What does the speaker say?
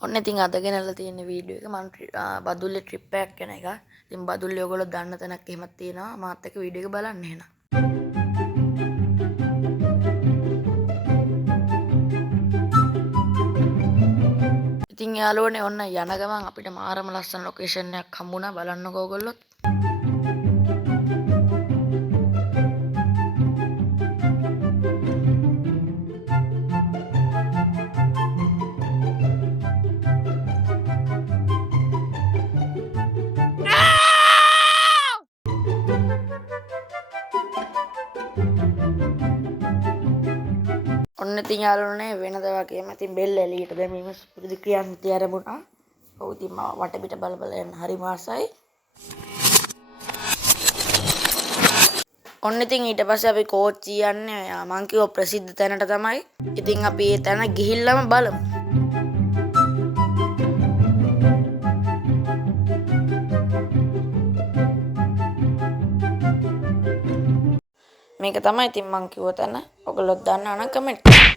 ඔන්න ඉතින් අද ගෙනල්ලා තියෙන වීඩියෝ එක මම බදුල්ලේ ට්‍රිප් එකක් යන එක. ඉතින් බදුල්ලේ ඔයගොල්ලෝ දන්න තැනක් එහෙමත් තියෙනවා. මාත් එක්ක වීඩියෝ එක බලන්න එහෙනම්. ඉතින් යාළුවනේ ඔන්න යන ගමන් අපිට මාරම ලස්සන ලොකේෂන් එකක් හම්බුණා. බලන්නකෝ ඔයගොල්ලෝ. ඔන්න ඉතින් යාළුවනේ වෙනද වගේම ඉතින් බෙල්ල එළියට දැමීම පුරුදු ක්‍රියාන්ති ආරම්භුණා. ඔව් ඉතින් මම වටපිට බල බල යන්න හරි මාසයි. ඔන්න ඉතින් ඊට පස්සේ අපි කෝච්චි යන්නේ මං කිව්ව ප්‍රසිද්ධ තැනට තමයි. ඉතින් අපි ඒ තැන ගිහිල්ලාම බලමු. මේක තමයි ඉතින් මං කිව්ව තැන. ඔයගොල්ලෝ දන්නා නම් කමෙන්ට් කරන්න.